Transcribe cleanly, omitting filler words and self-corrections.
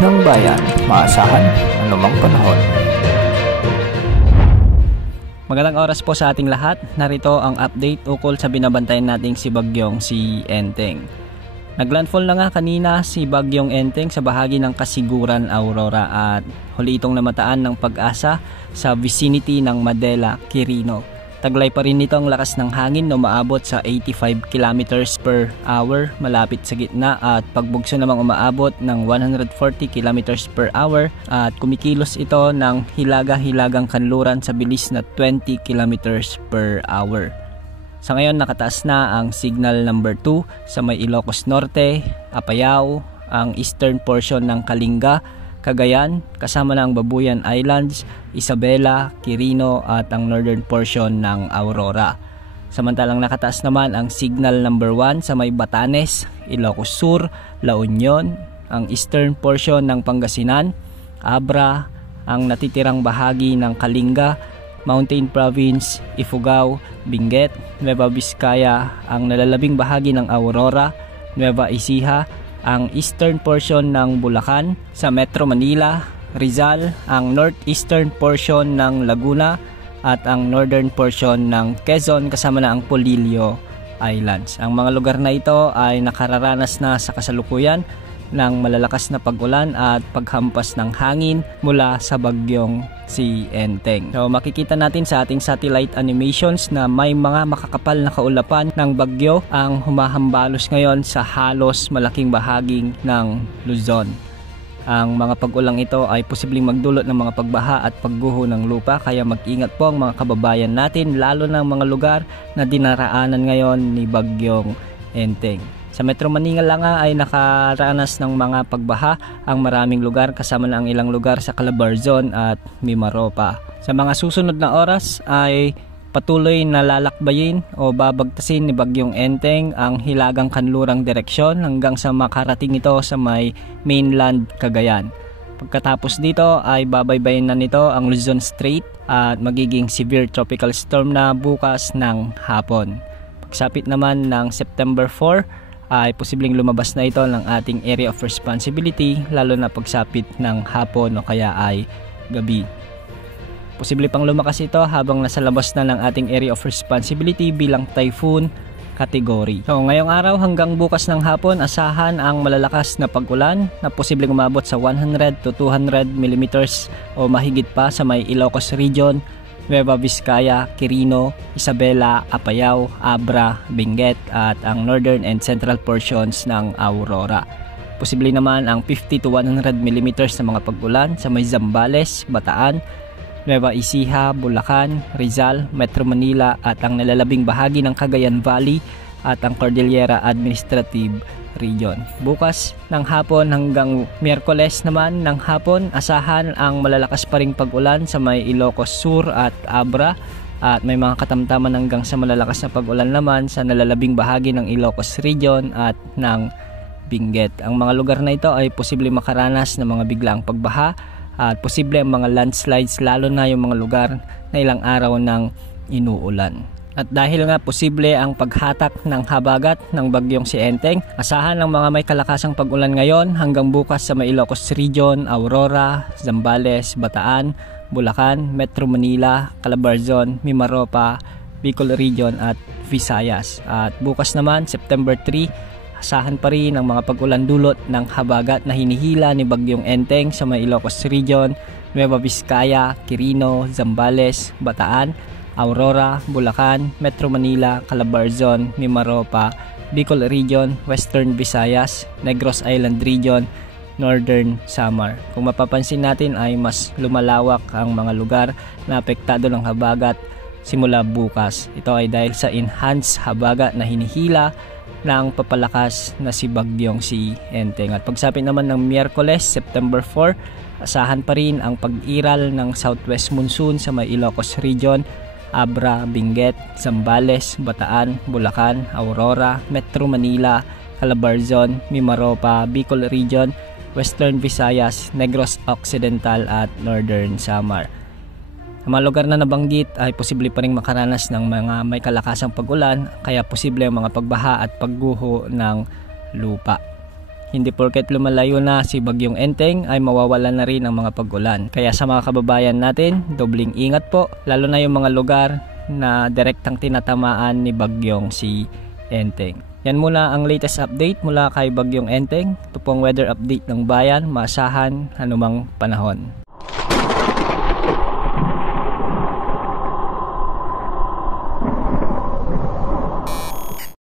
ng bayan, maasahan anumang panahon. Magandang oras po sa ating lahat. Narito ang update ukol sa binabantayan nating si Bagyong si Enteng. Naglandfall na nga kanina si Bagyong Enteng sa bahagi ng Kasiguran, Aurora at huli itong namataan ng Pag-asa sa vicinity ng Madela, Quirino. Taglay pa rin nito ang lakas ng hangin na umaabot sa 85 kilometers per hour malapit sa gitna at pagbugso namang umaabot ng 140 kilometers per hour at kumikilos ito ng hilaga-hilagang kanluran sa bilis na 20 kilometers per hour. Sa ngayon nakataas na ang signal number 2 sa may Ilocos Norte, Apayao, ang eastern portion ng Kalinga, Cagayan, kasama na ang Babuyan Islands, Isabela, Quirino at ang northern portion ng Aurora. Samantalang nakataas naman ang signal number 1 sa may Batanes, Ilocos Sur, La Union, ang eastern portion ng Pangasinan, Abra, ang natitirang bahagi ng Kalinga, Mountain Province, Ifugao, Benguet, Nueva Vizcaya, ang nalalabing bahagi ng Aurora, Nueva Ecija, ang eastern portion ng Bulacan, sa Metro Manila, Rizal, ang northeastern portion ng Laguna at ang northern portion ng Quezon kasama na ang Polillo Islands. Ang mga lugar na ito ay nakararanas na sa kasalukuyan ng malalakas na pag-ulan at paghampas ng hangin mula sa bagyong si Enteng. So makikita natin sa ating satellite animations na may mga makakapal na kaulapan ng bagyo ang humahambalos ngayon sa halos malaking bahagi ng Luzon. Ang mga pag-ulang ito ay posibleng magdulot ng mga pagbaha at pagguho ng lupa kaya mag-ingat po ang mga kababayan natin lalo na ang mga lugar na dinaraanan ngayon ni bagyong Enteng. Sa Metro Manila lang ay nakaranas ng mga pagbaha ang maraming lugar kasama na ang ilang lugar sa Calabarzon at Mimaropa. Sa mga susunod na oras ay patuloy na lalakbayin o babagtasin ni Bagyong Enteng ang hilagang kanlurang direksyon hanggang sa makarating ito sa may mainland Cagayan. Pagkatapos dito ay babaybayin na nito ang Luzon Strait at magiging severe tropical storm na bukas ng hapon. Pagsapit naman ng September 4 ay posibleng lumabas na ito ng ating area of responsibility lalo na pagsapit ng hapon o kaya ay gabi. Posible pang lumakas ito habang nasa labas na ng ating area of responsibility bilang typhoon category. So ngayong araw hanggang bukas ng hapon asahan ang malalakas na pag-ulan na posibleng umabot sa 100 to 200 millimeters o mahigit pa sa may Ilocos region, Nueva Vizcaya, Quirino, Isabela, Apayao, Abra, Benguet at ang northern and central portions ng Aurora. Posible naman ang 50 to 100 mm na mga pag-ulan sa may Zambales, Bataan, Nueva Ecija, Bulacan, Rizal, Metro Manila at ang nalalabing bahagi ng Cagayan Valley at ang Cordillera Administrative Region. Bukas ng hapon hanggang Miyerkules naman ng hapon, asahan ang malalakas pa ring pag-ulan sa may Ilocos Sur at Abra at may mga katamtaman hanggang sa malalakas na pag-ulan naman sa nalalabing bahagi ng Ilocos Region at ng Benguet. Ang mga lugar na ito ay posibleng makaranas ng mga biglaang pagbaha at posible ang mga landslides lalo na yung mga lugar na ilang araw nang inuulan. At dahil nga posible ang paghatak ng habagat ng bagyong si Enteng, asahan ng mga may kalakasang pag-ulan ngayon hanggang bukas sa may Ilocos Region, Aurora, Zambales, Bataan, Bulacan, Metro Manila, Calabarzon, Mimaropa, Bicol Region at Visayas. At bukas naman, September 3, asahan pa rin ang mga pag-ulan dulot ng habagat na hinihila ni bagyong Enteng sa may Ilocos Region, Nueva Vizcaya, Quirino, Zambales, Bataan, Aurora, Bulacan, Metro Manila, Calabarzon, Mimaropa, Bicol Region, Western Visayas, Negros Island Region, Northern Samar. Kung mapapansin natin ay mas lumalawak ang mga lugar na apektado ng habagat simula bukas. Ito ay dahil sa enhanced habagat na hinihila ng papalakas na si bagyong si Enteng. At pagsapit naman ng Miyerkules, September 4, asahan pa rin ang pag-iral ng southwest monsoon sa may Ilocos Region, Abra, Benguet, Zambales, Bataan, Bulacan, Aurora, Metro Manila, Calabarzon, Mimaropa, Bicol Region, Western Visayas, Negros Occidental at Northern Samar. Ang mga lugar na nabanggit ay posible pa rin makaranas ng mga may kalakasang pag-ulan, kaya posible ang mga pagbaha at pagguho ng lupa. hindi porket lumalayo na si Bagyong Enteng ay mawawalan na rin ang mga pag-ulan. Kaya sa mga kababayan natin, dobling ingat po, lalo na yung mga lugar na direktang tinatamaan ni Bagyong si Enteng. Yan muna ang latest update mula kay Bagyong Enteng. Ito pong weather update ng bayan, maasahan anumang panahon.